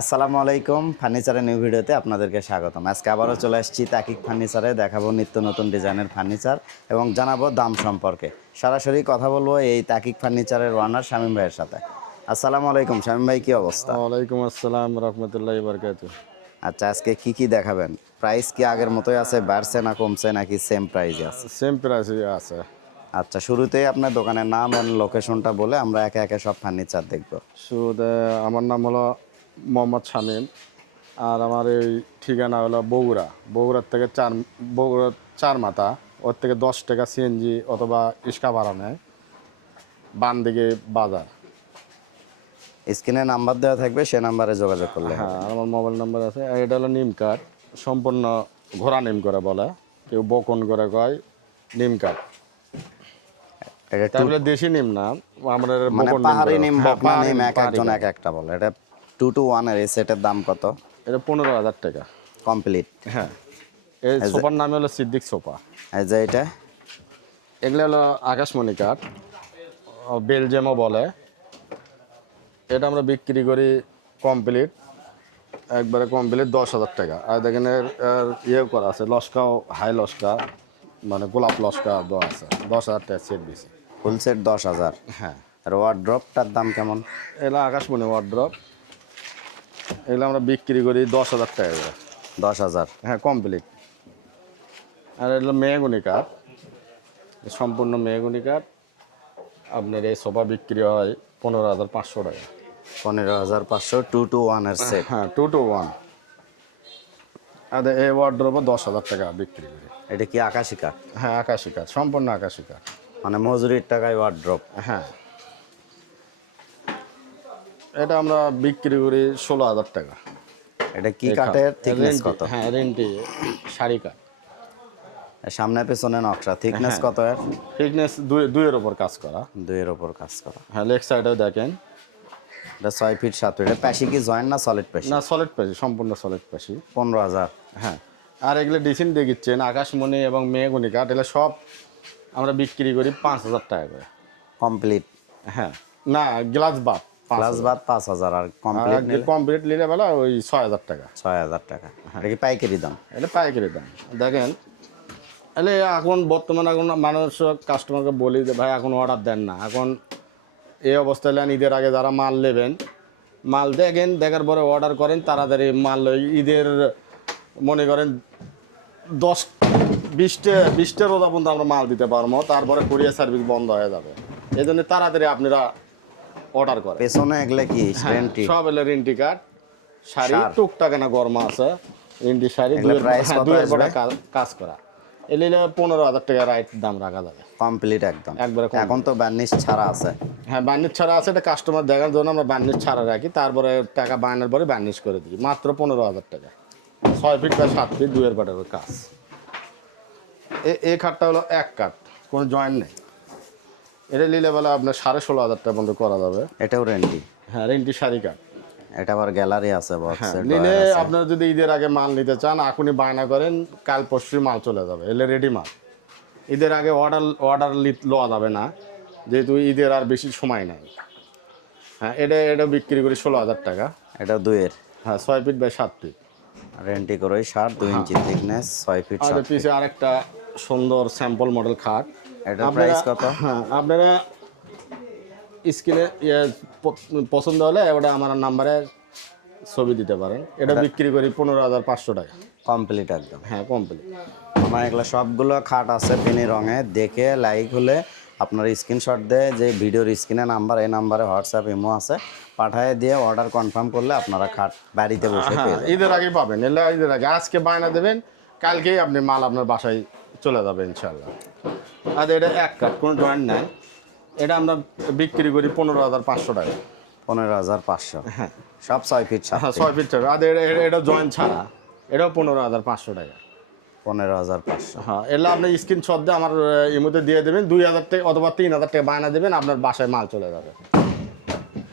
আসসালামু আলাইকুম ফার্নিচারের নিউ ভিডিওতে আপনাদেরকে স্বাগতম। আজকে আবারও চলে আসছি তাকিক ফার্নিচারে দেখাবো নিত্য নতুন ডিজাইনের ফার্নিচার এবং জানাব দাম সম্পর্কে। সরাসরি কথা বলব এই তাকিক ফার্নিচারের ওয়ানার শামীম ভাইয়ের সাথে। আসসালামু আলাইকুম শামীম ভাই কি অবস্থা? ওয়ালাইকুম আসসালাম রহমতুল্লাহ বরকাত আচ্ছা আজকে কি কি দেখাবেন? প্রাইস কি আগের মতোই আছে বাড়ছে না কমছে নাকি সেম প্রাইসে আছে? সেম প্রাইসে আছে। আচ্ছা শুরুতেই আপনার দোকানের নাম এবং লোকেশনটা বলে আমরা একে একে সব ফার্নিচার দেখব। শুধু আমার নাম হলো মোহাম্মদ শামীম। আর আমার এই ঠিকানা হলো বগুড়া। বগুড়ার থেকে চার বগুড়া চার মাথা ওর থেকে দশ টাকা সিএনজি অথবা ইস্কা ভাড়া নেয়। বান দিকে বাজার। স্ক্রিনে নাম্বার দেওয়া থাকবে সে নাম্বারে যোগাযোগ করলে হ্যাঁ আমার মোবাইল নাম্বার আছে। আর এটা হলো নিম কাঠ সম্পূর্ণ ঘোড়া নিম করে বলে। কেউ বকন করে কয় নিম কাঠ এটা দেশি নিম না আমরা মানে পাহাড়ি নিম হ্যাঁ, বকনা নিম, এক একজন এক একটা বলে। এটা টু টু ওয়ানের এই সেটের দাম কত? এটা পনেরো হাজার টাকা। কমপ্লিট। হ্যাঁ। এই সোফার নাম হলো সিদ্দিক সোফা। এই যে এটা? এগুলো হলো আকাশমণি কাঠ। বেলজিয়ামও বলে। এটা আমরা বিক্রি করি কমপ্লিট। একবারে কমপ্লিট দশ হাজার টাকা। আর দেখেন এর এর ইয়ে করা আছে লস্কাও হাই লস্কা মানে গোলাপ লস্কা দেওয়া আছে। দশ হাজার টাকা সেট বেশি। ফুল সেট দশ হাজার। হ্যাঁ। আর ওয়ার্ড্রপটার দাম কেমন? এগুলো আকাশমণি ওয়ার্ড্রপ এগুলো আমরা বিক্রি করি দশ হাজার টাকা করে। দশ হাজার। হ্যাঁ কমপ্লিট আর এগুলো মেহগুনি কাঠ। সম্পূর্ণ মেহগুনি কাঠ। আপনার এই সোফা বিক্রি হয় পনেরো হাজার পাঁচশো টাকা। পনেরো হাজার পাঁচশো টু টু ওয়ানের সেট হ্যাঁ টু টু ওয়ান আর এই ওয়ার্ড্রোপও দশ হাজার টাকা বিক্রি করি। এটা কি আকাশি কাঠ? হ্যাঁ আকাশি কাঠ সম্পূর্ণ আকাশি কাঠ। মানে মজুরির টাকায় ওয়ার্ড্রপ হ্যাঁ। এটা আমরা বিক্রি করি ষোলো হাজার টাকা। এটা কি কাঠের? থিকনেস কত? হ্যাঁ রেন্টি শাড়ি কাঠ। সামনে পেছনে নকশা। থিকনেস হ্যাঁ। কত এর? ফিটনেস দুই দুইয়ের ওপর কাজ করা। দুইয়ের ওপর কাজ করা। হ্যাঁ লেগ সাইডেও দেখেন। এটা ছয় ফিট সাত ফিট প্যাশি কি জয়েন্ট না সলিড প্যাশি না সলিড পেশি সম্পূর্ণ সলিড পেশি। পনেরো হাজার। হ্যাঁ আর এগুলো ডিসিন দেখিচ্ছেন আকাশমণি এবং মেঘমণি কাঠ এগুলো সব আমরা বিক্রি করি পাঁচ হাজার টাকা করে। কমপ্লিট হ্যাঁ না গ্লাস বাদ প্লাস বাদ পাঁচ হাজার আর কমপ্লিট কমপ্লিট নিলে? বেলা ওই ছয় হাজার টাকা। ছয় হাজার টাকা। এটা কি পাইকারি দাম? এটা পাইকারি দাম। দেখেন তাহলে এখন বর্তমানে এখন মানুষ কাস্টমারকে বলি যে ভাই এখন অর্ডার দেন না। এখন এই অবস্থায় ঈদের আগে যারা মাল নেবেন মাল দেখেন দেখার পরে অর্ডার করেন তাড়াতাড়ি মাল ঈদের মনে করেন দশ বিশটা বিশটা রোজা পর্যন্ত আমরা মাল দিতে পারব তারপরে কুরিয়ার সার্ভিস বন্ধ হয়ে যাবে। এই জন্য তাড়াতাড়ি আপনারা অর্ডার করেন পেছনে এগুলো কি? রেন্টি সব এলে রেন্টি কার্ড শাড়ি টুকটাক না গরমা আছে রেন্টি শাড়ি এগুলো দুয়ের হ্যাঁ, আসবে? কাজ- করা। এলে এলে পনেরো হাজার টাকা রাইট দাম রাখা যাবে। কমপ্লিট একদম। একবারে এখন তো বার্নিশ ছাড়া আছে। হ্যাঁ বার্নিশ ছাড়া আছে এটা কাস্টমার দেখার জন্য আমরা বার্নিশ ছাড়া রাখি তারপরে টাকা বায়নার পরে বার্নিশ করে দিই। মাত্র পনেরো হাজার টাকা। ছয় ফিট বা সাত ফিট দুয়ের পাটের কাজ। এ- এই খাটটা হলো এক কাঠ কোনো জয়েন্ট নেই। এটা নিলে বলে আপনার সাড়ে ষোলো হাজার টাকা পর্যন্ত করা যাবে। এটাও রেন্টি। হ্যাঁ রেন্টি শাড়ি কাঠ এটা আবার গ্যালারি আছে হ্যাঁ, নিলে আপনারা যদি ঈদের আগে মাল নিতে চান এখনই বায়না করেন কাল পরশু মাল চলে যাবে এলে রেডি মাল। ঈদের আগে অর্ডার অর্ডার লওয়া যাবে না যেহেতু ঈদের আর বেশি সময় নাই। হ্যাঁ এটা এটা বিক্রি করি ষোলো হাজার টাকা। এটা দুইয়ের। হ্যাঁ ছয় ফিট বাই সাত ফিট রেন্টি করে ষাট দুই ইঞ্চি থিকনেস ছয় ফিট আর পিছে আরেকটা সুন্দর স্যাম্পল মডেল খাট। এটার প্রাইস কত? আপনারা স্ক্রিনে ইয়ে পছন্দ হলে ওটা আমার নাম্বারে ছবি দিতে পারেন। এটা বিক্রি করি পনেরো হাজার পাঁচশো টাকা। কমপ্লিট একদম। হ্যাঁ কমপ্লিট আমার এগুলো সবগুলো খাট আছে পেনি রঙে। দেখে লাইক হলে আপনার স্ক্রিনশট দিয়ে যে ভিডিওর স্ক্রিনে নাম্বার এই নাম্বারে হোয়াটসঅ্যাপ ইমো আছে পাঠায় দিয়ে অর্ডার কনফার্ম করলে আপনারা খাট বাড়িতে বসে হ্যাঁ ঈদের আগে পাবেন। এলে ঈদের আগে। আজকে বায়না দেবেন কালকেই আপনি মাল আপনার বাসায় চলে যাবে ইনশাল্লাহ আর এটা এক কাঠ কোনো জয়েন্ট নাই। এটা আমরা বিক্রি করি পনেরো হাজার পাঁচশো টাকা। পনেরো হাজার পাঁচশো। হ্যাঁ। সব ছয় ফিট হ্যাঁ। ছয় ফিট টাকা আর এটা জয়েন্ট ছাড়া। এটাও পনেরো হাজার পাঁচশো টাকা। পনেরো হাজার পাঁচশো। হ্যাঁ এলে আপনি স্ক্রিনশট দিয়ে আমার ইমোতে দিয়ে দেবেন। দুই হাজার টাকা অথবা তিন হাজার টাকা বায়না দেবেন আপনার বাসায় মাল চলে যাবে।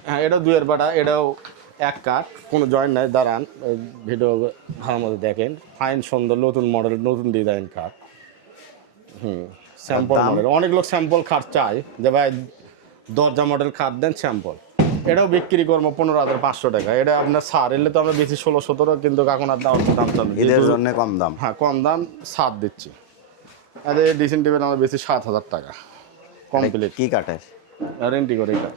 হ্যাঁ এটাও দুইয়ের পাটা এটাও এক কাঠ কোনো জয়েন্ট নাই। দাঁড়ান ভিডিও ভালো মতো দেখেন। ফাইন সুন্দর নতুন মডেল নতুন ডিজাইন কাঠ হুম। স্যাম্পল মডেল অনেক লোক স্যাম্পল খাট চায় যে ভাই দরজা মডেল খাট দেন স্যাম্পল। এটাও বিক্রি করব পনেরো হাজার পাঁচশো টাকা। এটা আপনার সার এলে তো আমরা বেশি ষোলো সতেরো কিন্তু এখন আর দাম দাম চলে ঈদের জন্য কম দাম। হ্যাঁ কম দাম সাত দিচ্ছি। আর এই ডিসেন্ট টিভের আমরা বেশি সাত হাজার টাকা। কমপ্লিট কি কাঠের রেন্টি করে এটা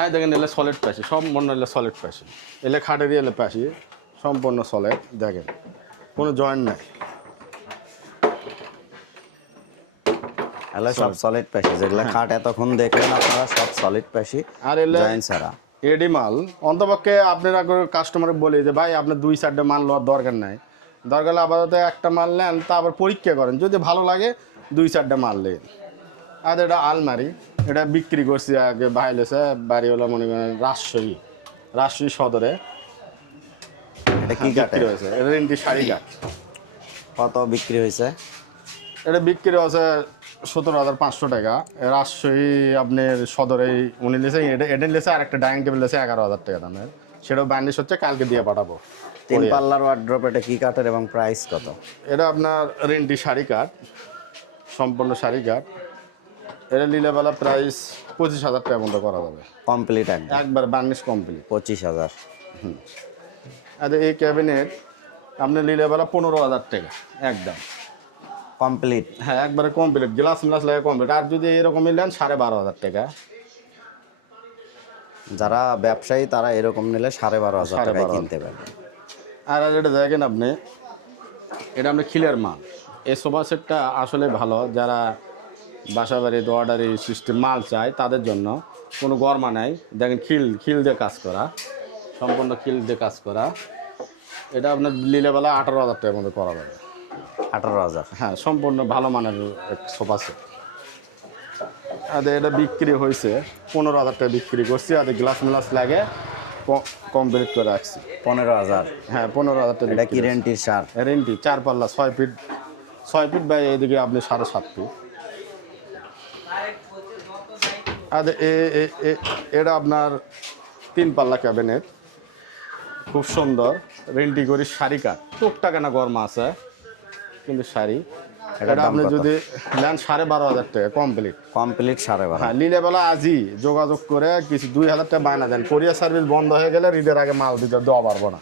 আয় দেখেন এলে সলিড প্যাসি সম্পূর্ণ এলে সলিড প্যাসি এলে খাটেরই এলে প্যাসি সম্পূর্ণ সলিড দেখেন কোনো জয়েন্ট নাই। এলে সব সলিড প্যাসি যেগুলো খাট এতক্ষণ দেখলেন আপনারা সব সলিড প্যাসি আর এলে জয়েন্ট ছাড়া। এডি মাল অন্তপক্ষে আপনারা কাস্টমারে বলি যে ভাই আপনার দুই চারটে মাল লওয়ার দরকার নাই। দরকার হলে আপাতত একটা মাল নেন তারপর পরীক্ষা করেন। যদি ভালো লাগে দুই চারটে মাল নেন। আর এটা আলমারি। এটা বিক্রি করছি আগে বাইলেছে বাড়ি হলো মনে করেন রাজশাহী রাজশাহী সদরে। এটা কি কাঠের? হয়েছে। এটা শাড়ি কাঠ। কত বিক্রি হয়েছে? এটা বিক্রি হচ্ছে সতেরো হাজার পাঁচশো টাকা। রাজশাহী আপনার সদরে উনি এটা এটা লেছে আর একটা ডাইনিং টেবিল লেছে এগারো হাজার টাকা দামের। সেটাও ব্যান্ডেজ হচ্ছে কালকে দিয়ে পাঠাবো। তিন পাল্লার ওয়ার্ড্রপ এটা কি কাঠের এবং প্রাইস কত? এটা আপনার রেন্টি শাড়ি কাঠ সম্পূর্ণ শাড়ি কাঠ। এটা লীলাবেলা প্রাইস পঁচিশ হাজার টাকা মতো করা যাবে। কমপ্লিট একবার বার্নিশ কমপ্লিট পঁচিশ হাজার। আর এই ক্যাবিনেট আপনার লীলাবেলা পনেরো হাজার টাকা একদম। কমপ্লিট হ্যাঁ একবারে কমপ্লিট গ্লাস মিলাস লাগে কমপ্লিট আর যদি এরকমই নেন সাড়ে বারো হাজার টাকা। যারা ব্যবসায়ী তারা এরকম নিলে সাড়ে বারো হাজার টাকায় কিনতে পারবে আর এটা দেখেন আপনি এটা আপনি খিলের মাল। এই সোফা সেটটা আসলে ভালো। যারা বাসা বাড়িতে অর্ডারি সিস্টেম মাল চায় তাদের জন্য কোনো গরমা নাই। দেখেন খিল খিল দিয়ে কাজ করা। সম্পূর্ণ খিল দিয়ে কাজ করা। এটা আপনার লীলাবেলা আঠারো হাজার টাকার মধ্যে করা যাবে। আঠারো হাজার। হ্যাঁ সম্পূর্ণ ভালো মানের এক সোফা সেট আর এটা বিক্রি হয়েছে পনেরো হাজার টাকা বিক্রি করছি আর গ্লাস মিলাস লাগে কমপ্লিট করে রাখছি। পনেরো হাজার। হ্যাঁ পনেরো হাজার টাকা এটা কি রেন্টির সার? রেন্টি চার পাল্লা ছয় ফিট ছয় ফিট বাই এদিকে আপনি সাড়ে সাত ফিট আর এ- এটা আপনার তিন পাল্লা ক্যাবিনেট খুব সুন্দর রেন্টি করি শাড়ি কাট। টুকটাক না গরমা আছে। কিন্তু শাড়ি এটা আপনি যদি নেন সাড়ে বারো হাজার টাকা কমপ্লিট কমপ্লিট সাড়ে বারো। হ্যাঁ লীলাবেলা আজই যোগাযোগ করে কিছু দুই হাজার টাকা বায়না দেন। কোরিয়ার সার্ভিস বন্ধ হয়ে গেলে ঈদের আগে মাল দিতে দেওয়া পারব না।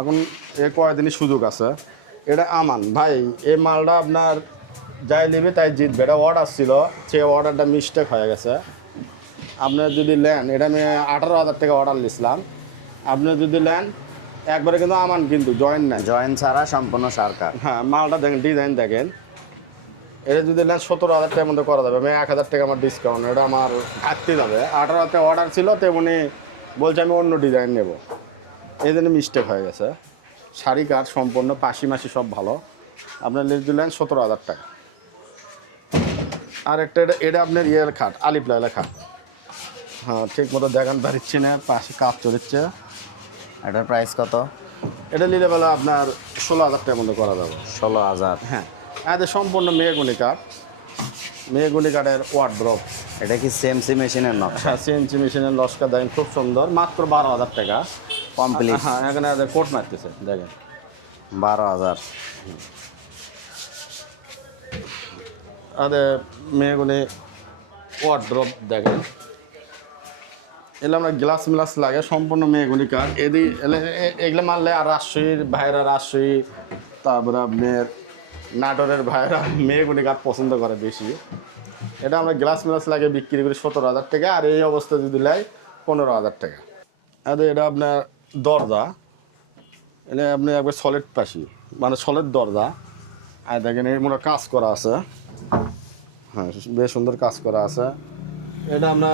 এখন এ কয়েকদিনই সুযোগ আছে। এটা আমান। ভাই এই মালটা আপনার যাই নেবে তাই জিতবে। এটা অর্ডার ছিল সে অর্ডারটা মিস্টেক হয়ে গেছে। আপনি যদি নেন এটা আমি আঠারো হাজার টাকা অর্ডার নিয়েছিলাম আপনি যদি নেন একবারে কিন্তু আমান কিন্তু জয়েন নেন জয়েন্ট ছাড়া সম্পূর্ণ সার কাঠ হ্যাঁ মালটা দেখেন ডিজাইন দেখেন। এটা যদি নেন সতেরো হাজার টাকার মধ্যে করা যাবে। আমি এক হাজার টাকা আমার ডিসকাউন্ট এটা আমার ঘাটতি যাবে। আঠারো হাজার অর্ডার ছিল তেমনি বলছে আমি অন্য ডিজাইন নেব। এই জন্য মিস্টেক হয়ে গেছে। শাড়ি কাঠ সম্পূর্ণ পাশি মাসি সব ভালো। আপনার লিস্ট দিলেন সতেরো হাজার টাকা। আর একটা এটা এটা আপনার ইয়ের খাট আলিপ লাইলা খাট। হ্যাঁ ঠিক মতো দেখান পারিচ্ছি না পাশে কাজ চলেছে এটার প্রাইস কত? এটা নিলে বেলা আপনার ষোলো হাজার টাকার মধ্যে করা যাবে। ষোলো হাজার। হ্যাঁ। এদের সম্পূর্ণ মেয়েগুলি কাঠ। মেয়েগুলি কাঠের ওয়ার্ড্রপ এটা কি সেম সি মেশিনের নকশা? হ্যাঁ সিএনসি মেশিনের লস্কা দেখেন খুব সুন্দর। মাত্র বারো হাজার টাকা। কমপ্লিট হ্যাঁ এখানে কোট মারতেছে দেখেন। বারো হাজার। এদের মেয়েগুলি ওয়ার্ড্রপ দেখেন। এলে আমরা গ্লাস মিলাস লাগে, সম্পূর্ণ মেয়েগুলি কাঠ। এদি এলে এগুলো মারলে আর রাজশাহীর ভাইরা রাজশাহী, তারপরে আপনার নাটোরের ভাইরা মেয়েগুলি কাঠ পছন্দ করে বেশি। এটা আমরা গ্লাস মিলাস লাগে বিক্রি করি সতেরো হাজার টাকা, আর এই অবস্থা যদি লাই, পনেরো হাজার টাকা। আর এটা আপনার দরজা। এটা আপনি একবার সলিড পাশি মানে সলিড দরজা। আর দেখেন, এর হয় কাজ করা আছে। হ্যাঁ বেশ সুন্দর কাজ করা আছে। এটা আমরা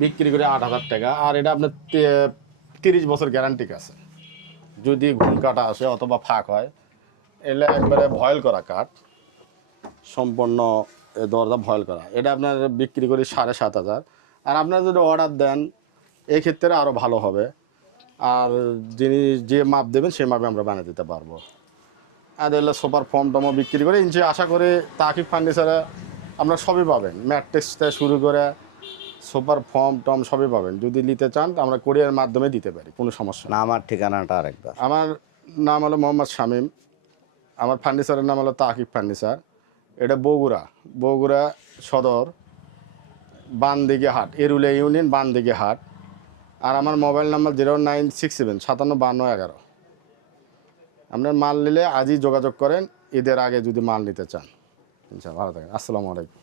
বিক্রি করি আট হাজার টাকা, আর এটা আপনার তিরিশ বছর গ্যারান্টি আছে। যদি ঘুম কাটা আসে অথবা ফাঁক হয়, এলে একবারে ভয়েল করা কাঠ, সম্পূর্ণ দরজা ভয়েল করা। এটা আপনার বিক্রি করি সাড়ে সাত হাজার। আর আপনারা যদি অর্ডার দেন, এক্ষেত্রে আরও ভালো হবে। আর যিনি যে মাপ দেবেন, সেই মাপে আমরা বানিয়ে দিতে পারব। আর এলে সুপার ফর্ম টমও বিক্রি করে। ইঞ্চি আশা করি তাকিব ফার্নিচারে আপনারা সবই পাবেন। ম্যাট্রিক্স থেকে শুরু করে সুপার ফর্ম টম সবই পাবেন। যদি নিতে চান তো আমরা কোরিয়ার মাধ্যমে দিতে পারি কোনো সমস্যা না আমার ঠিকানাটা আরেকবার। আমার নাম হলো মোহাম্মদ শামীম আমার ফার্নিচারের নাম হলো তাকিব ফার্নিচার। এটা বগুড়া বগুড়া সদর বানদিঘি হাট এরুলে ইউনিয়ন বানদিঘি হাট। আর আমার mobile number zero nine six seven সাতান্ন বান্ন এগারো। আপনার মাল নিলে আজই যোগাযোগ করেন ঈদের আগে যদি মাল নিতে চান। ইনশাআল্লাহ ভালো থাকেন। আসসালামু আলাইকুম।